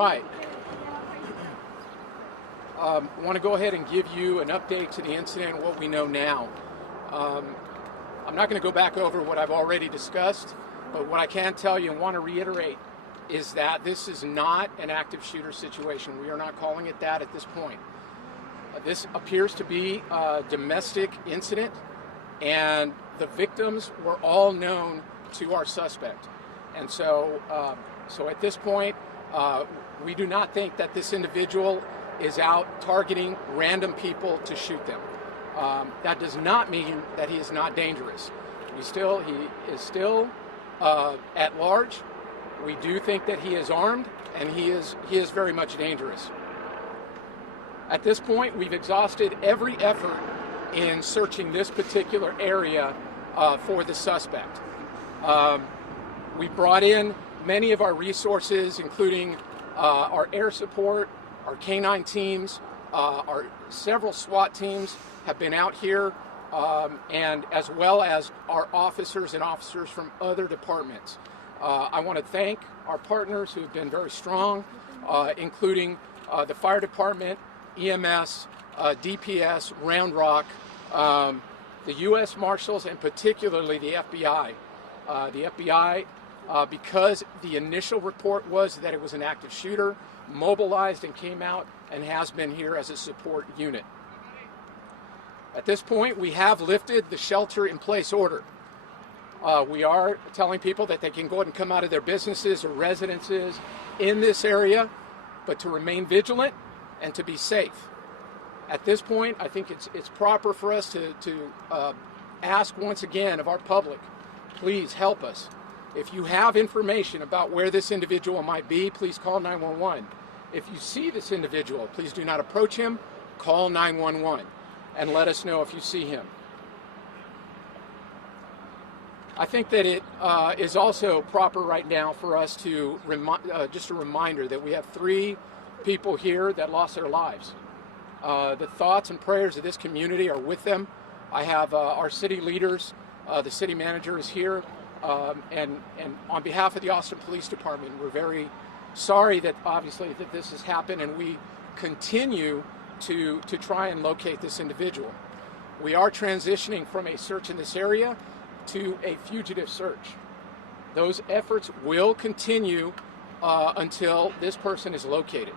right. I want to go ahead and give you an update to the incident and what we know now. I'm not going to go back over what I've already discussed, but what I can tell you and want to reiterate is that this is not an active shooter situation. We are not calling it that at this point. This appears to be a domestic incident, and the victims were all known to our suspect. And so at this point, we do not think that this individual is out targeting random people to shoot them. That does not mean that he is not dangerous. He is still at large. We do think that he is armed, and he is very much dangerous. At this point, we've exhausted every effort in searching this particular area for the suspect. We brought in many of our resources, including our air support, our K-9 teams, our several SWAT teams have been out here, and as well as our officers and officers from other departments. I want to thank our partners who have been very strong, including the fire department, EMS, DPS, Round Rock, the U.S. Marshals, and particularly the FBI. The FBI, because the initial report was that it was an active shooter, mobilized and came out and has been here as a support unit. At this point, we have lifted the shelter-in-place order. We are telling people that they can go ahead and come out of their businesses or residences in this area, but to remain vigilant and to be safe. At this point, I think it's proper for us to ask once again of our public, please help us. If you have information about where this individual might be, please call 911. If you see this individual, please do not approach him, call 911 and let us know if you see him. I think that it is also proper right now for us to just a reminder that we have 3 people here that lost their lives. The thoughts and prayers of this community are with them. I have our city leaders, the city manager is here, and on behalf of the Austin Police Department, we're very sorry that obviously that this has happened, and we continue to try and locate this individual. We are transitioning from a search in this area to a fugitive search. Those efforts will continue until this person is located.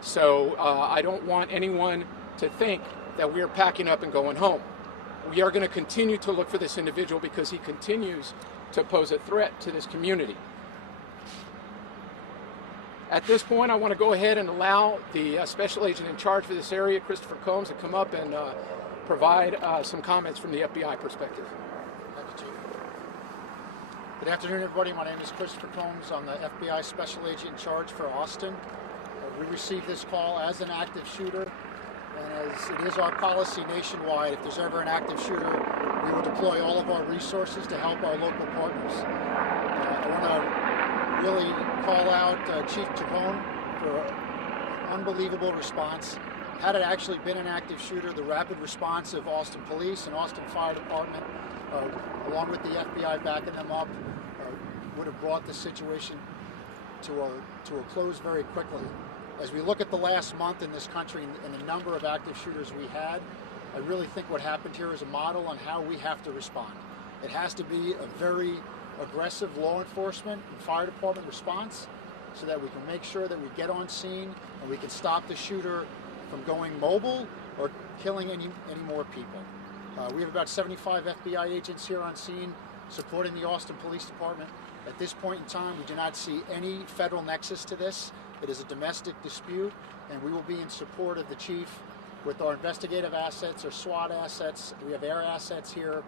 So I don't want anyone to think that we are packing up and going home. We are going to continue to look for this individual because he continues to pose a threat to this community. At this point, I want to go ahead and allow the special agent in charge for this area, Christopher Combs, to come up and provide some comments from the FBI perspective. Thank you, Chief. Good afternoon, everybody. My name is Christopher Combs. I'm the FBI special agent in charge for Austin. We received this call as an active shooter, and as it is our policy nationwide, if there's ever an active shooter, we will deploy all of our resources to help our local partners. I want to really call out Chief Chacon for an unbelievable response. Had it actually been an active shooter, the rapid response of Austin Police and Austin Fire Department, along with the FBI backing them up, would have brought the situation to a close very quickly. As we look at the last month in this country and the number of active shooters we had, I really think what happened here is a model on how we have to respond. It has to be a very aggressive law enforcement and fire department response so that we can make sure that we get on scene and we can stop the shooter from going mobile or killing any more people. We have about 75 FBI agents here on scene supporting the Austin Police Department. At this point in time, we do not see any federal nexus to this. It is a domestic dispute, and we will be in support of the chief with our investigative assets, our SWAT assets. We have air assets here.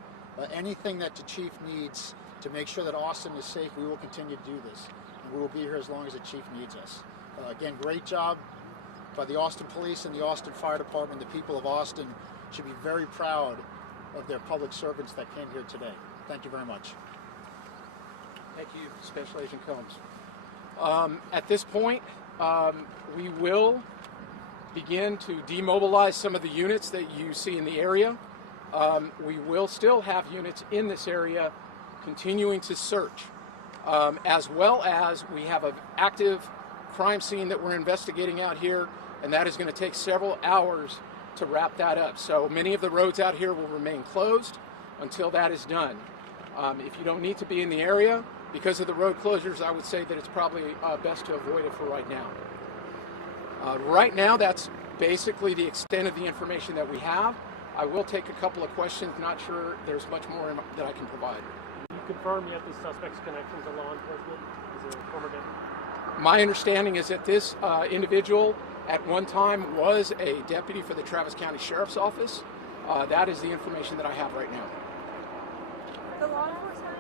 Anything that the chief needs to make sure that Austin is safe, we will continue to do this. And we will be here as long as the chief needs us. Again, great job by the Austin Police and the Austin Fire Department. The people of Austin should be very proud of their public servants that came here today. Thank you very much. Thank you, Special Agent Combs. At this point, we will begin to demobilize some of the units that you see in the area. We will still have units in this area continuing to search, as well as we have an active crime scene that we're investigating out here, and that is going to take several hours to wrap that up. So many of the roads out here will remain closed until that is done. If you don't need to be in the area because of the road closures, I would say that it's probably best to avoid it for right now. Right now, that's basically the extent of the information that we have. I will take a couple of questions. Not sure there's much more that I can provide. You confirm yet the suspect's connections to law enforcement? Is it a former deputy? My understanding is that this individual at one time was a deputy for the Travis County Sheriff's Office. That is the information that I have right now. The law enforcement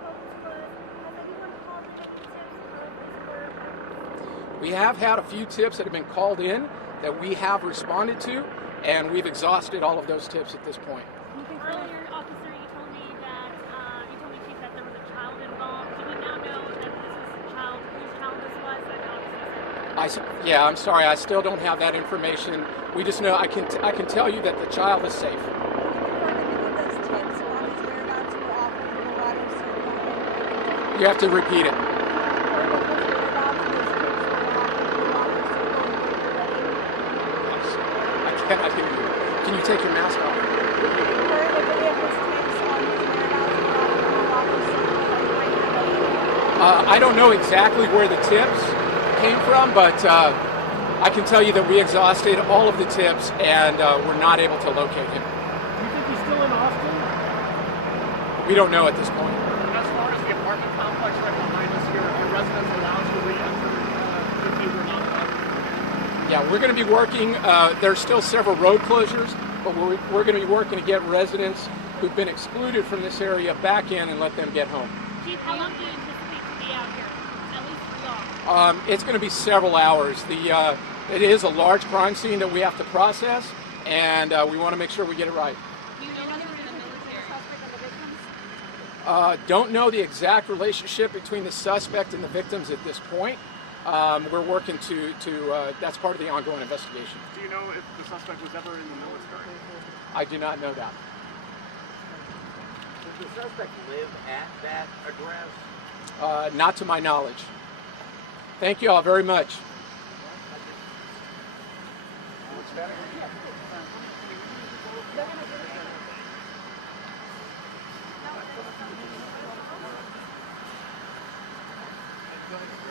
spokesperson, has anyone called in any tips? We have had a few tips that have been called in that we have responded to, and we've exhausted all of those tips at this point. Earlier, officer, you told me, Chief, that there was a child involved. Do we now know that this was a child, whose child this was? Yeah, I'm sorry, I still don't have that information. We just know I can tell you that the child is safe. You have to repeat it. I cannot hear you. Can you take your mask off? I don't know exactly where the tips came from, but I can tell you that we exhausted all of the tips and we're not able to locate him. Do you think he's still in Austin? We don't know at this point. As far as the apartment complex right behind us here, are residents allowed to re-enter if they were not allowed? Yeah, we're going to be working. There's still several road closures, but we're going to be working to get residents who've been excluded from this area back in and let them get home. Chief, how long do you anticipate to be out here? At least for long? It's going to be several hours. It is a large crime scene that we have to process, and we want to make sure we get it right. Do you know whether in the military suspect and the victims? Don't know the exact relationship between the suspect and the victims at this point. We're working to that's part of the ongoing investigation. Do you know if the suspect was ever in the military? I do not know that. Does the suspect live at that address? Not to my knowledge. Thank you all very much. Good.